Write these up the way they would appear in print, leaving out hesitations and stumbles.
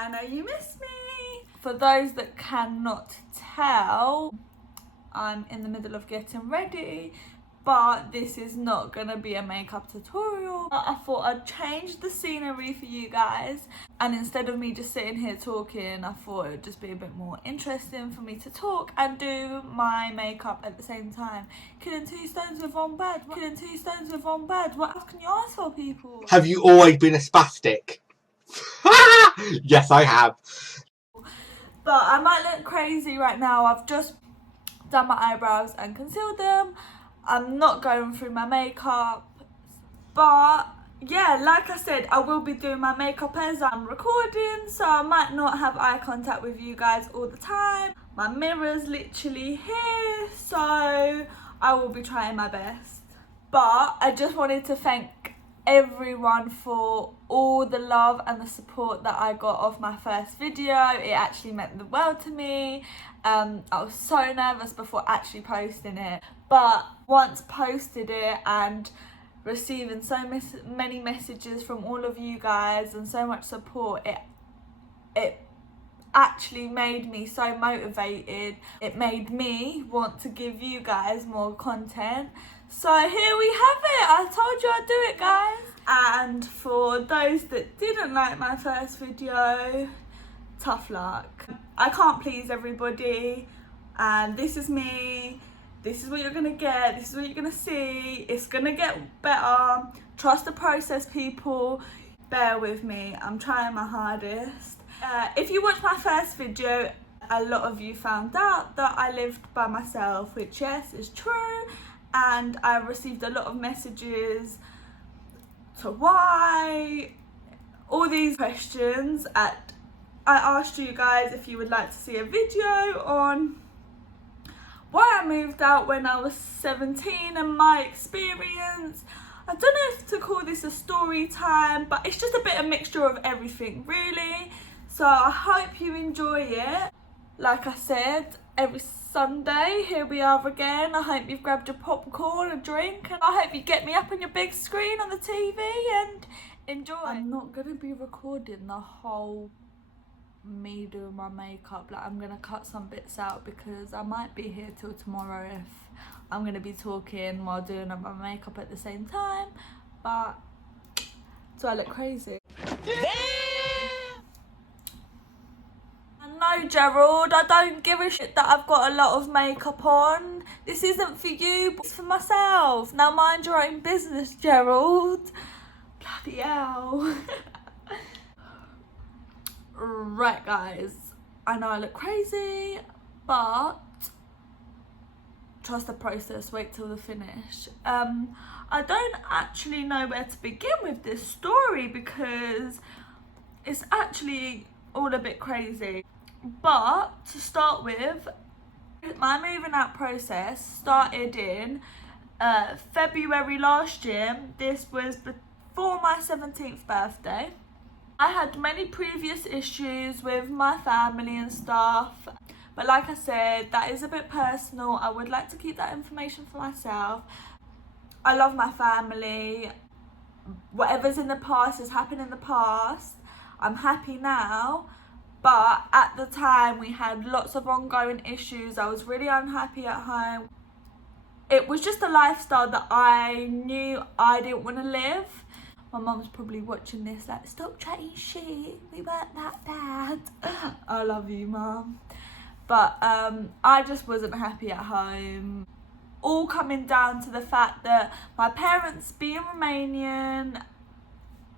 I know you miss me. For those that cannot tell, I'm in the middle of getting ready, but this is not gonna be a makeup tutorial. I thought I'd change the scenery for you guys, and instead of me just sitting here talking, I thought it would just be a bit more interesting for me to talk and do my makeup at the same time. Killing two stones with one bird. Killing two stones with one bird. What else can you ask for, people? Have you always been a spastic? Yes, I have. But I might look crazy right now. I've just done my eyebrows and concealed them. I'm not going through my makeup, but yeah, like I said, I will be doing my makeup as I'm recording, so I might not have eye contact with you guys all the time. My mirror's literally here, so I will be trying my best. But I just wanted to thank everyone for all the love and the support that I got off my first video. It actually meant the world to me. I was so nervous before actually posting it, but once posted it and receiving so many messages from all of you guys and so much support, it actually made me so motivated. It made me want to give you guys more content. So here we have it. I told you I'd do it, guys. And for those that didn't like my first video, tough luck. I can't please everybody, and this is me. This is what you're gonna get. This is what you're gonna see. It's gonna get better. Trust the process, people. Bear with me. I'm trying my hardest. If you watched my first video, a lot of you found out that I lived by myself, which yes, is true. And I received a lot of messages to why, all these questions. I asked you guys if you would like to see a video on why I moved out when I was 17 and my experience. I don't know if to call this a story time, but it's just a bit of mixture of everything, really. So I hope you enjoy it. Like I said, every Sunday, here we are again. I hope you've grabbed your popcorn, a drink, and I hope you get me up on your big screen on the TV and enjoy. I'm not gonna be recording the whole me doing my makeup. Like, I'm gonna cut some bits out because I might be here till tomorrow if I'm gonna be talking while doing my makeup at the same time. But do I look crazy? No, Gerald, I don't give a shit that I've got a lot of makeup on. This isn't for you, but it's for myself. Now mind your own business, Gerald. Bloody hell. Right, guys, I know I look crazy, but trust the process, wait till the finish. I don't actually know where to begin with this story because it's actually all a bit crazy. But to start with, my moving out process started in February last year. This was before my 17th birthday. I had many previous issues with my family and stuff, but like I said, that is a bit personal. I would like to keep that information for myself. I love my family. Whatever's in the past has happened in the past. I'm happy now, but at the time we had lots of ongoing issues. I was really unhappy at home. It was just a lifestyle that I knew I didn't want to live. My mum's probably watching this like, stop chatting shit, we weren't that bad. I love you, mum. But I just wasn't happy at home. All coming down to the fact that my parents, being Romanian,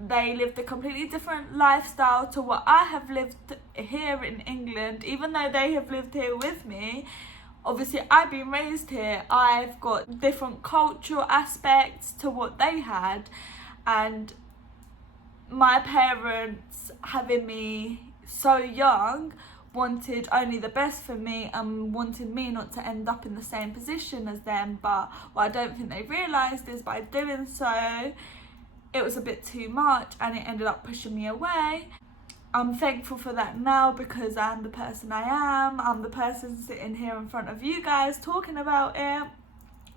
they lived a completely different lifestyle to what I have lived here in England. Even though they have lived here with me, obviously I've been raised here. I've got different cultural aspects to what they had. And my parents, having me so young, wanted only the best for me and wanted me not to end up in the same position as them. But what I don't think they realised is by doing so, it was a bit too much and it ended up pushing me away. I'm thankful for that now because I'm the person I am. I'm the person sitting here in front of you guys talking about it,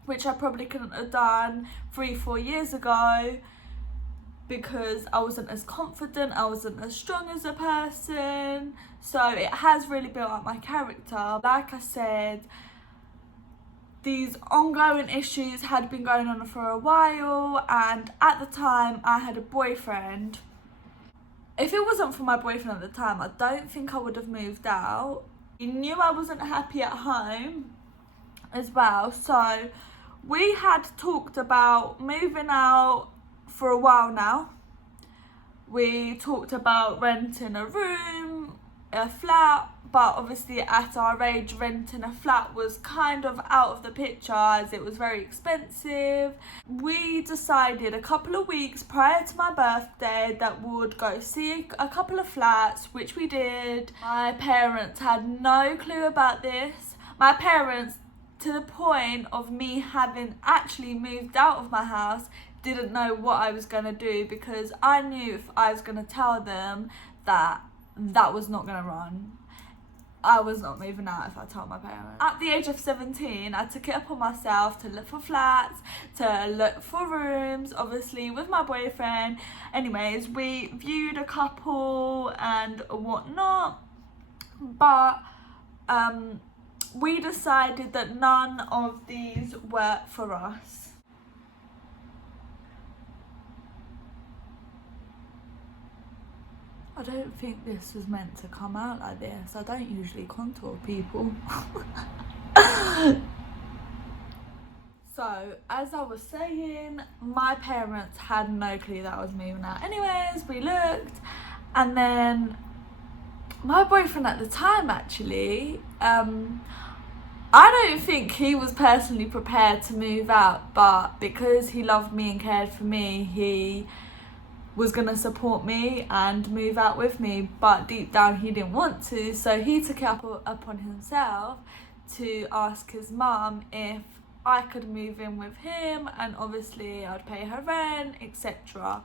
which I probably couldn't have done 3-4 years ago. because I wasn't as confident, I wasn't as strong as a person. So it has really built up my character. Like I said, these ongoing issues had been going on for a while, and at the time I had a boyfriend. If it wasn't for my boyfriend at the time, I don't think I would have moved out. He knew I wasn't happy at home as well, so we had talked about moving out for a while now. We talked about renting a room, a flat, but obviously at our age renting a flat was kind of out of the picture as it was very expensive. We decided a couple of weeks prior to my birthday that we would go see a couple of flats, which we did. My parents had no clue about this. My parents, to the point of me having actually moved out of my house, didn't know what I was going to do, because I knew if I was going to tell them that was not going to run. I was not moving out if I told my parents. At the age of 17, I took it upon myself to look for flats, to look for rooms, obviously with my boyfriend. Anyways, we viewed a couple and whatnot, but we decided that none of these worked for us. I don't think this was meant to come out like this. I don't usually contour people. So, as I was saying, my parents had no clue that I was moving out. Anyways, we looked, and then my boyfriend at the time, actually, I don't think he was personally prepared to move out, but because he loved me and cared for me, he was going to support me and move out with me, but deep down he didn't want to, so he took it upon himself to ask his mum if I could move in with him, and obviously I'd pay her rent, etc.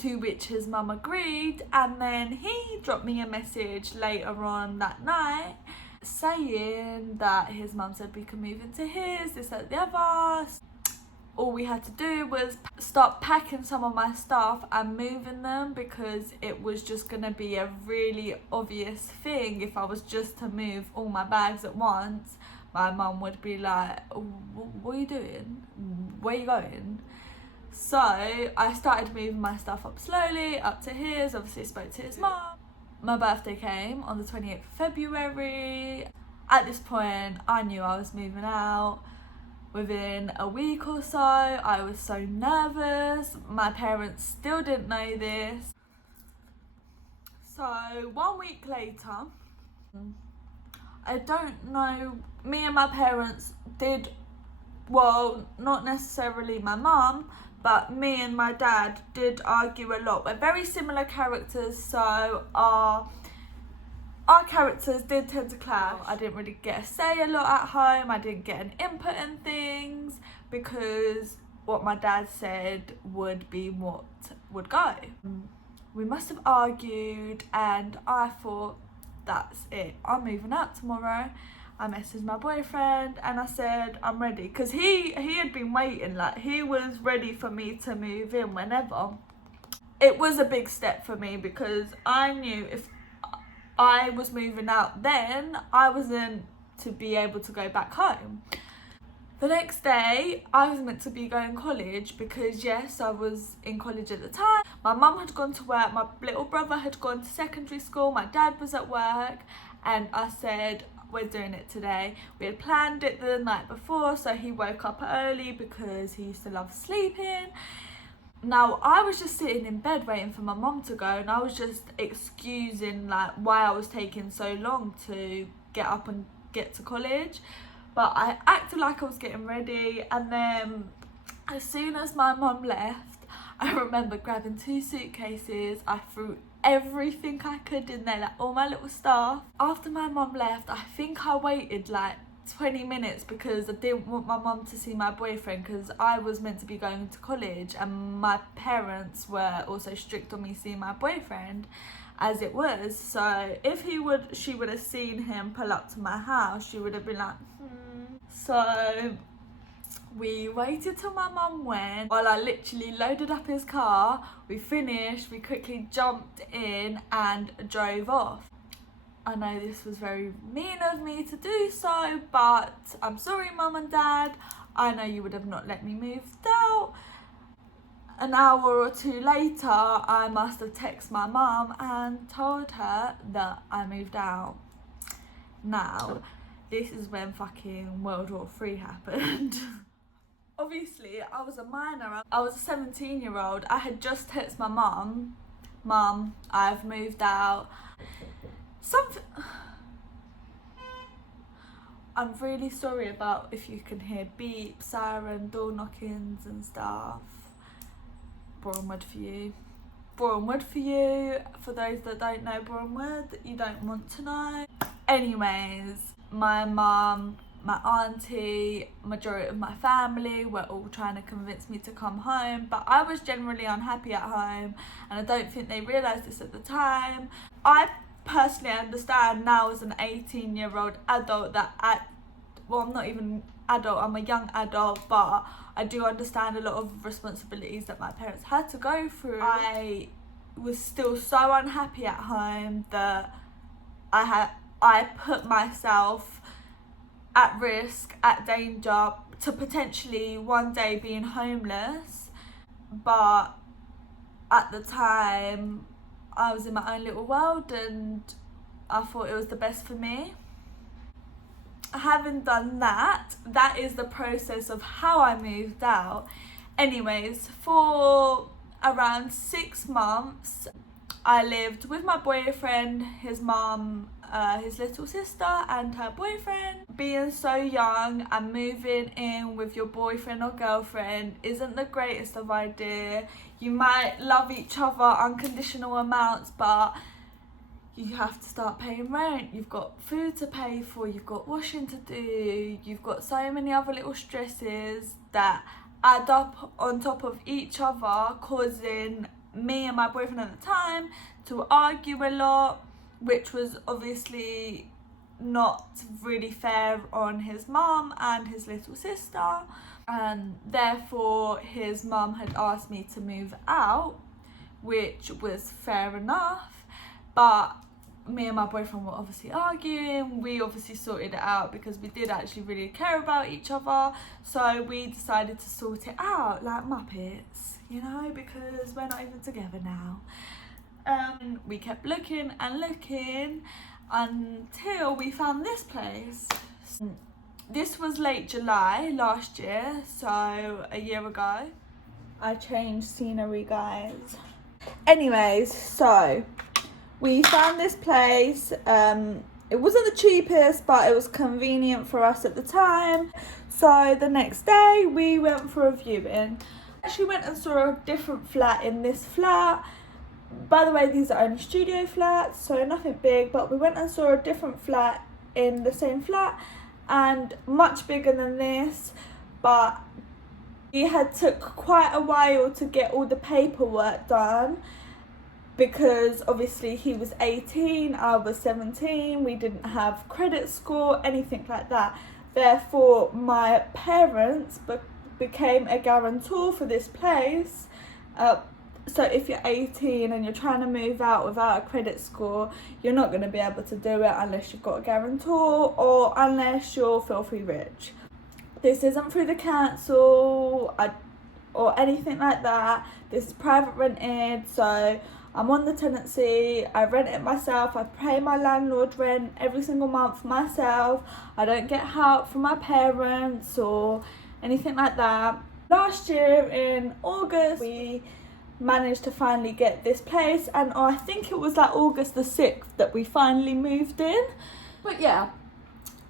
To which his mum agreed, and then he dropped me a message later on that night saying that his mum said we could move into his, this, that, the other. All we had to do was start packing some of my stuff and moving them, because it was just going to be a really obvious thing. If I was just to move all my bags at once, my mum would be like, what are you doing? Where are you going? So I started moving my stuff up slowly, up to his, obviously spoke to his mum. My birthday came on the 28th of February. At this point, I knew I was moving out. Within a week or so, I was so nervous. My parents still didn't know this. So 1 week later, I don't know, me and my parents did, well, not necessarily my mum, but me and my dad did argue a lot. We're very similar characters, so our characters did tend to clash. I didn't really get a say a lot at home. I didn't get an input in things, because what my dad said would be what would go. We must have argued, and I thought, that's it, I'm moving out tomorrow. I messaged my boyfriend and I said I'm ready, because he had been waiting, like he was ready for me to move in whenever. It was a big step for me, because I knew if I was moving out then, I wasn't to be able to go back home. The next day, I was meant to be going to college, because yes, I was in college at the time. My mum had gone to work, my little brother had gone to secondary school, my dad was at work, and I said, we're doing it today. We had planned it the night before, so he woke up early because he used to love sleeping. Now, I was just sitting in bed waiting for my mum to go, and I was just excusing like why I was taking so long to get up and get to college. But I acted like I was getting ready, and then as soon as my mum left, I remember grabbing 2 suitcases. I threw everything I could in there, like all my little stuff. After my mum left, I think I waited like 20 minutes because I didn't want my mum to see my boyfriend, because I was meant to be going to college, and my parents were also strict on me seeing my boyfriend as it was. So if she would have seen him pull up to my house, she would have been like, So we waited till my mum went while I literally loaded up his car. We finished, we quickly jumped in and drove off. I know this was very mean of me to do so, but I'm sorry, Mum and Dad. I know you would have not let me move out. An hour or two later, I must have texted my mum and told her that I moved out. Now, this is when fucking World War III happened. Obviously, I was a minor. I was a 17-year-old. I had just texted my Mum, I've moved out. I'm really sorry about if you can hear beep, siren, door knockings and stuff. Boreham Wood for you. Boreham Wood for you. For those that don't know Boreham Wood, that you don't want to know. Anyways, my mum, my auntie, majority of my family were all trying to convince me to come home, but I was generally unhappy at home, and I don't think they realised this at the time. I personally understand now as an 18-year-old adult that I'm not even adult, I'm a young adult, but I do understand a lot of responsibilities that my parents had to go through. I was still so unhappy at home that I put myself at risk, at danger to potentially one day being homeless, but at the time I was in my own little world and I thought it was the best for me. Having done that, that is the process of how I moved out. Anyways, for around 6 months, I lived with my boyfriend, his mum, his little sister and her boyfriend. Being so young and moving in with your boyfriend or girlfriend isn't the greatest of idea. You might love each other unconditional amounts, but you have to start paying rent, you've got food to pay for, you've got washing to do, you've got so many other little stresses that add up on top of each other, causing me and my boyfriend at the time to argue a lot, which was obviously not really fair on his mum and his little sister, and therefore his mum had asked me to move out, which was fair enough, but me and my boyfriend were obviously arguing. We obviously sorted it out because we did actually really care about each other, so we decided to sort it out like Muppets, you know, because we're not even together now. We kept looking and looking until we found this place. This was late July last year, so a year ago. I changed scenery, guys. Anyways, so we found this place. It wasn't the cheapest, but it was convenient for us at the time. So the next day we went for a viewing. Actually went and saw a different flat in this flat. By the way, these are only studio flats, so nothing big, but we went and saw a different flat in the same flat and much bigger than this, but it had took quite a while to get all the paperwork done because obviously he was 18, I was 17, we didn't have credit score, anything like that. Therefore, my parents became a guarantor for this place. So if you're 18 and you're trying to move out without a credit score, you're not going to be able to do it unless you've got a guarantor or unless you're filthy rich. This isn't through the council or anything like that. This is private rented, so I'm on the tenancy, I rent it myself, I pay my landlord rent every single month myself. I don't get help from my parents or anything like that. Last year in August, we managed to finally get this place, and I think it was like August the 6th that we finally moved in. But yeah,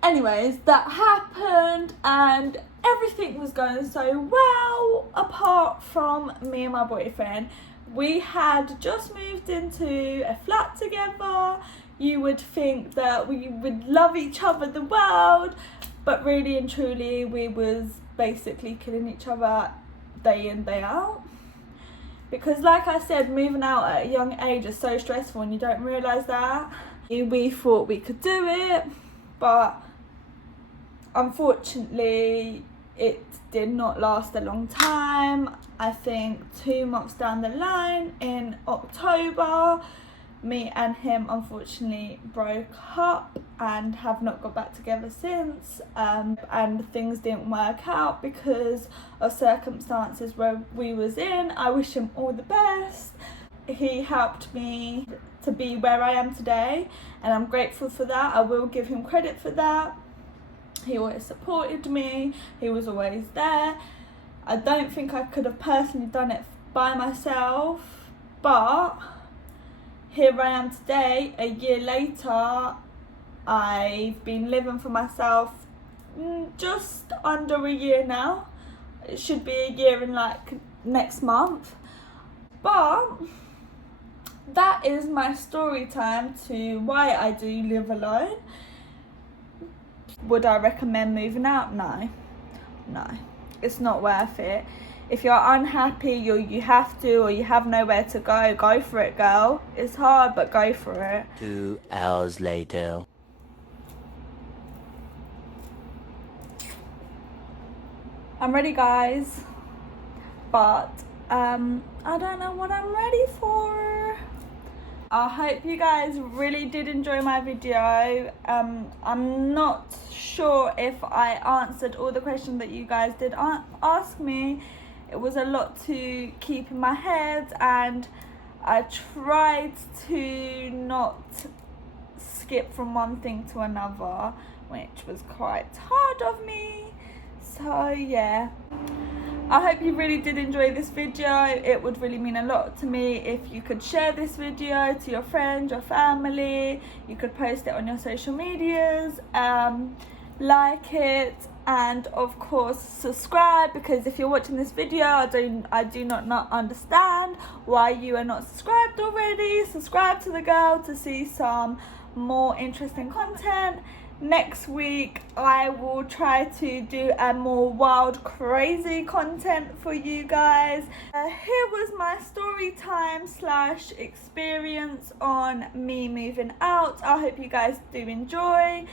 anyways, that happened and everything was going so well apart from me and my boyfriend. We had just moved into a flat together. You would think that we would love each other the world, but really and truly we was basically killing each other day in, day out. Because like I said, moving out at a young age is so stressful and you don't realise that. We thought we could do it, but unfortunately it did not last a long time. I think 2 months down the line, in October, me and him unfortunately broke up and have not got back together since, and things didn't work out because of circumstances where we was in. I wish him all the best. He helped me to be where I am today, and I'm grateful for that. I will give him credit for that. He always supported me, he was always there. I don't think I could have personally done it by myself, but here I am today, a year later. I've been living for myself just under a year now. It should be a year in like next month. But that is my story time to why I do live alone. Would I recommend moving out? No, it's not worth it. If you're unhappy or you have to, or you have nowhere to go for it, girl. It's hard, but go for it. 2 hours later. I'm ready, guys, but I don't know what I'm ready for. I hope you guys really did enjoy my video. I'm not sure if I answered all the questions that you guys did ask me. It was a lot to keep in my head, and I tried to not skip from one thing to another, which was quite hard of me. So yeah, I hope you really did enjoy this video. It would really mean a lot to me if you could share this video to your friends, your family. You could post it on your social medias, like it, and of course subscribe, because if you're watching this video, I do not understand why you are not subscribed already. Subscribe to the girl to see some more interesting content. Next week I will try to do a more wild, crazy content for you guys. Here was my story time / experience on me moving out. I hope you guys do enjoy.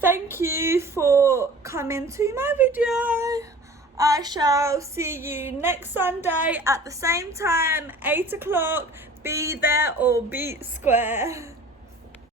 Thank you for coming to my video. I shall see you next Sunday at the same time, 8 o'clock. Be there or be square.